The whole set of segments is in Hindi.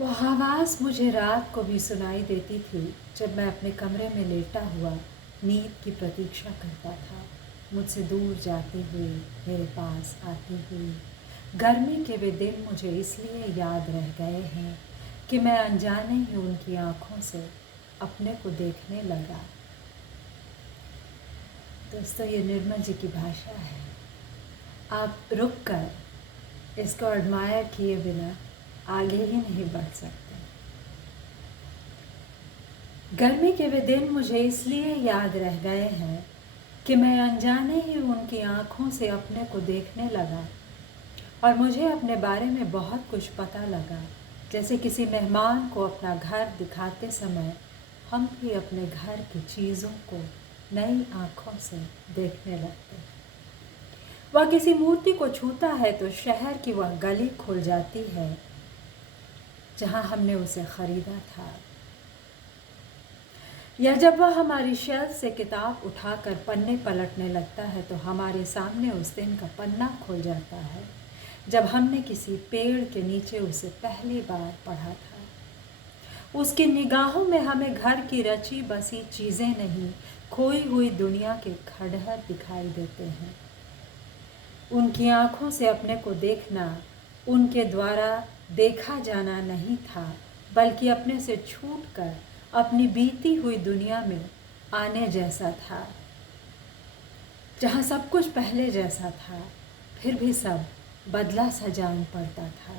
वो आवाज़ मुझे रात को भी सुनाई देती थी जब मैं अपने कमरे में लेटा हुआ नींद की प्रतीक्षा करता था। मुझसे दूर जाती हुई, मेरे पास आती हुई। गर्मी के वे दिन मुझे इसलिए याद रह गए हैं कि मैं अनजाने ही उनकी आँखों से अपने को देखने लगा। दोस्तों, ये निर्मल जी की भाषा है। आप रुक कर इसको एडमायर किए बिना आगे ही नहीं बढ़ सकते। गर्मी के वे दिन मुझे इसलिए याद रह गए हैं कि मैं अनजाने ही उनकी आँखों से अपने को देखने लगा और मुझे अपने बारे में बहुत कुछ पता लगा। जैसे किसी मेहमान को अपना घर दिखाते समय हम भी अपने घर की चीज़ों को नई आँखों से देखने लगते हैं। वह किसी मूर्ति को छूता है तो शहर की वह गली खुल जाती है जहाँ हमने उसे ख़रीदा था, या जब वह हमारी शेल्फ से किताब उठाकर पन्ने पलटने लगता है तो हमारे सामने उस दिन का पन्ना खुल जाता है जब हमने किसी पेड़ के नीचे उसे पहली बार पढ़ा था। उसकी निगाहों में हमें घर की रची बसी चीज़ें नहीं, खोई हुई दुनिया के खंडहर दिखाई देते हैं। उनकी आँखों से अपने को देखना उनके द्वारा देखा जाना नहीं था, बल्कि अपने से छूटकर अपनी बीती हुई दुनिया में आने जैसा था, जहाँ सब कुछ पहले जैसा था, फिर भी सब बदला सा जान पड़ता था।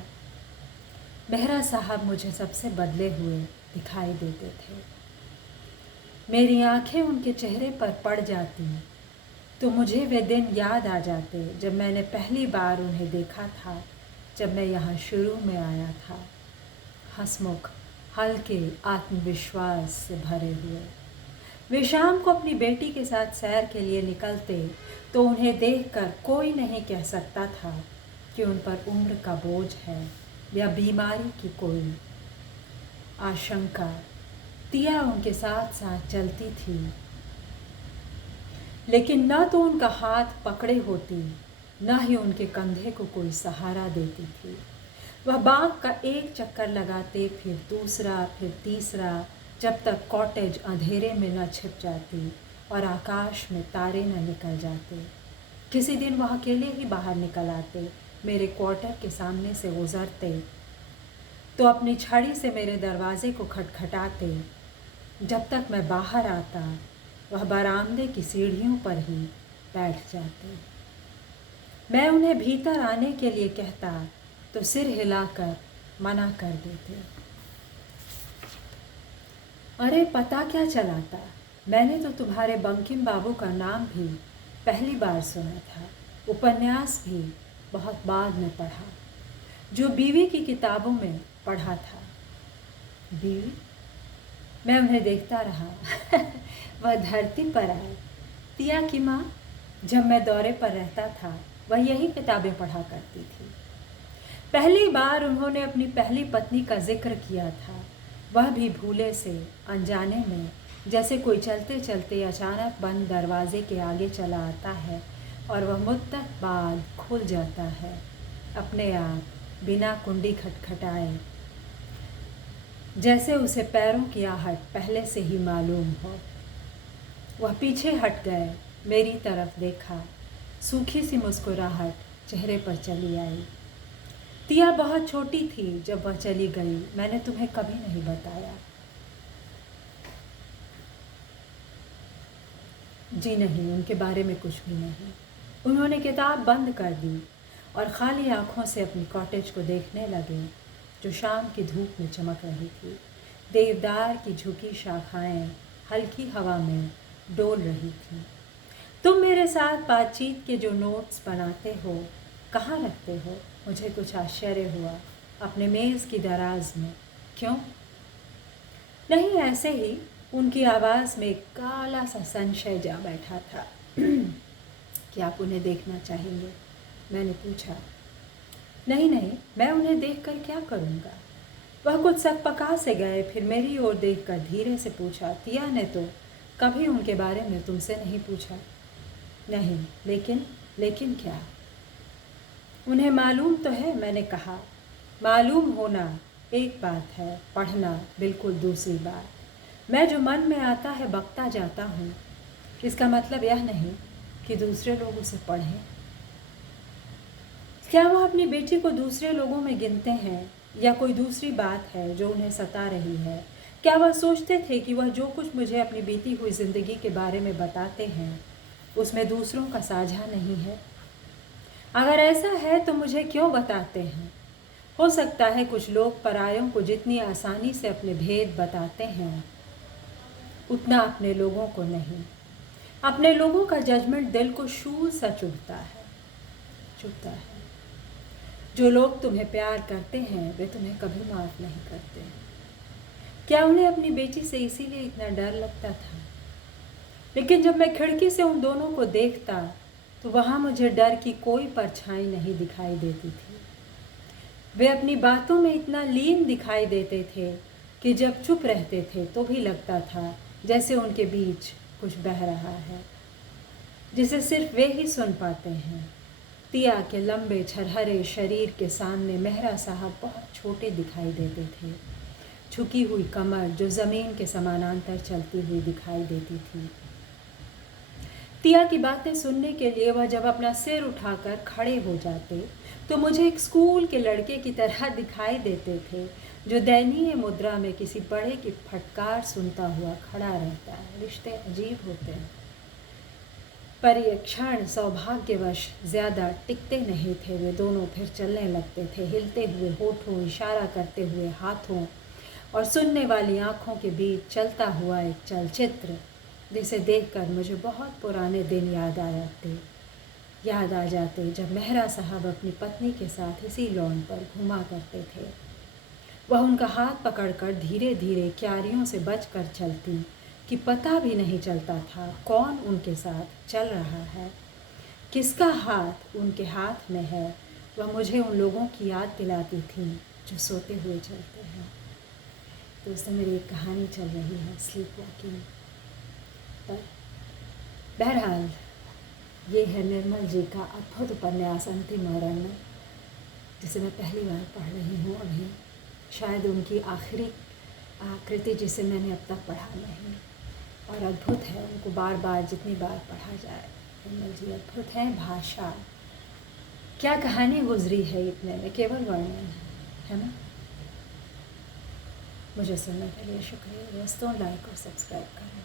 मेहरा साहब मुझे सबसे बदले हुए दिखाई देते थे। मेरी आंखें उनके चेहरे पर पड़ जाती तो मुझे वे दिन याद आ जाते जब मैंने पहली बार उन्हें देखा था, जब मैं यहाँ शुरू में आया था। हंसमुख, हल्के, आत्मविश्वास से भरे हुए वे शाम को अपनी बेटी के साथ सैर के लिए निकलते तो उन्हें देखकर कोई नहीं कह सकता था कि उन पर उम्र का बोझ है या बीमारी की कोई आशंका। तिया उनके साथ साथ चलती थी, लेकिन न तो उनका हाथ पकड़े होती, न ही उनके कंधे को कोई सहारा देती थी। वह बाग का एक चक्कर लगाते, फिर दूसरा, फिर तीसरा, जब तक कॉटेज अंधेरे में न छिप जाती और आकाश में तारे न निकल जाते। किसी दिन वह अकेले ही बाहर निकल आते, मेरे क्वार्टर के सामने से गुजरते तो अपनी छड़ी से मेरे दरवाजे को खटखटाते। जब तक मैं बाहर आता वह बरामदे की सीढ़ियों पर ही बैठ जाते। मैं उन्हें भीतर आने के लिए कहता तो सिर हिलाकर मना कर देते। अरे पता क्या चलाता, मैंने तो तुम्हारे बंकिम बाबू का नाम भी पहली बार सुना था, उपन्यास भी बहुत बाद में पढ़ा, जो बीवी की किताबों में पढ़ा था। बीवी? मैं उन्हें देखता रहा। वह धरती पर आए। तिया की माँ, जब मैं दौरे पर रहता था वह यही किताबें पढ़ा करती थी। पहली बार उन्होंने अपनी पहली पत्नी का जिक्र किया था, वह भी भूले से, अनजाने में, जैसे कोई चलते चलते अचानक बंद दरवाजे के आगे चला आता है और वह मुद्दत बाद खुल जाता है अपने आप, बिना कुंडी खटखटाए, जैसे उसे पैरों की आहट पहले से ही मालूम हो। वह पीछे हट गए, मेरी तरफ देखा, सूखी सी मुस्कुराहट चेहरे पर चली आई। तिया बहुत छोटी थी जब वह चली गई, मैंने तुम्हें कभी नहीं बताया। जी नहीं, उनके बारे में कुछ भी नहीं। उन्होंने किताब बंद कर दी और खाली आंखों से अपनी कॉटेज को देखने लगे, जो शाम की धूप में चमक रही थी। देवदार की झुकी शाखाएं हल्की हवा में डोल रही थीं। तुम मेरे साथ बातचीत के जो नोट्स बनाते हो कहाँ रखते हो? मुझे कुछ आश्चर्य हुआ। अपने मेज़ की दराज में। क्यों? नहीं, ऐसे ही। उनकी आवाज़ में एक काला सा संशय जा बैठा था। क्या आप उन्हें देखना चाहेंगे? मैंने पूछा। नहीं नहीं, मैं उन्हें देखकर क्या करूँगा? वह कुछ सकपका से गए, फिर मेरी ओर देखकर धीरे से पूछा, तिया ने तो कभी उनके बारे में तुमसे नहीं पूछा? नहीं, लेकिन क्या? उन्हें मालूम तो है, मैंने कहा। मालूम होना एक बात है, पढ़ना बिल्कुल दूसरी बात। मैं जो मन में आता है बकता जाता हूँ, इसका मतलब यह नहीं कि दूसरे लोग उसे पढ़ें। क्या वह अपनी बेटी को दूसरे लोगों में गिनते हैं, या कोई दूसरी बात है जो उन्हें सता रही है? क्या वह सोचते थे कि वह जो कुछ मुझे अपनी बीती हुई ज़िंदगी के बारे में बताते हैं उसमें दूसरों का साझा नहीं है? अगर ऐसा है तो मुझे क्यों बताते हैं? हो सकता है कुछ लोग परायों को जितनी आसानी से अपने भेद बताते हैं उतना अपने लोगों को नहीं। अपने लोगों का जजमेंट दिल को शूल सा चुभता है। जो लोग तुम्हें प्यार करते हैं वे तुम्हें कभी माफ़ नहीं करते। क्या उन्हें अपनी बेटी से इसीलिए इतना डर लगता था? लेकिन जब मैं खिड़की से उन दोनों को देखता तो वहाँ मुझे डर की कोई परछाई नहीं दिखाई देती थी। वे अपनी बातों में इतना लीन दिखाई देते थे कि जब चुप रहते थे तो भी लगता था जैसे उनके बीच कुछ बह रहा है जिसे सिर्फ वे ही सुन पाते हैं। तिया के लंबे छरहरे शरीर के सामने मेहरा साहब बहुत छोटे दिखाई देते थे। झुकी हुई कमर जो ज़मीन के समानांतर चलती हुई दिखाई देती थी। तिया की बातें सुनने के लिए वह जब अपना सिर उठाकर खड़े हो जाते तो मुझे एक स्कूल के लड़के की तरह दिखाई देते थे जो दयनीय मुद्रा में किसी बड़े की फटकार सुनता हुआ खड़ा रहता है। रिश्ते अजीब होते हैं, पर ये क्षण सौभाग्यवश ज़्यादा टिकते नहीं थे। वे दोनों फिर चलने लगते थे, हिलते हुए होठों, इशारा करते हुए हाथों और सुनने वाली आँखों के बीच चलता हुआ एक चलचित्र जिसे देखकर मुझे बहुत पुराने दिन याद आ जाते जब मेहरा साहब अपनी पत्नी के साथ इसी लॉन पर घूमा करते थे। वह उनका हाथ पकड़कर धीरे धीरे क्यारियों से बचकर चलती कि पता भी नहीं चलता था कौन उनके साथ चल रहा है, किसका हाथ उनके हाथ में है। वह मुझे उन लोगों की याद दिलाती थी जो सोते हुए चलते हैं। दोस्तों, मेरी एक कहानी चल रही है स्लीप वॉकिंग पर। बहरहाल ये है निर्मल जी का अद्भुत उपन्यास अंतिम अरण्य, जिसे मैं पहली बार पढ़ रही हूँ अभी। शायद उनकी आखिरी कृति जिसे मैंने अब तक पढ़ा नहीं, और अद्भुत है। उनको बार बार जितनी बार पढ़ा जाए, निर्मल जी अद्भुत है। भाषा, क्या कहानी गुजरी है इतने में, केवल वर्णन है ना। मुझे सुनने के लिए शुक्रिया दोस्तों। लाइक और सब्सक्राइब करें।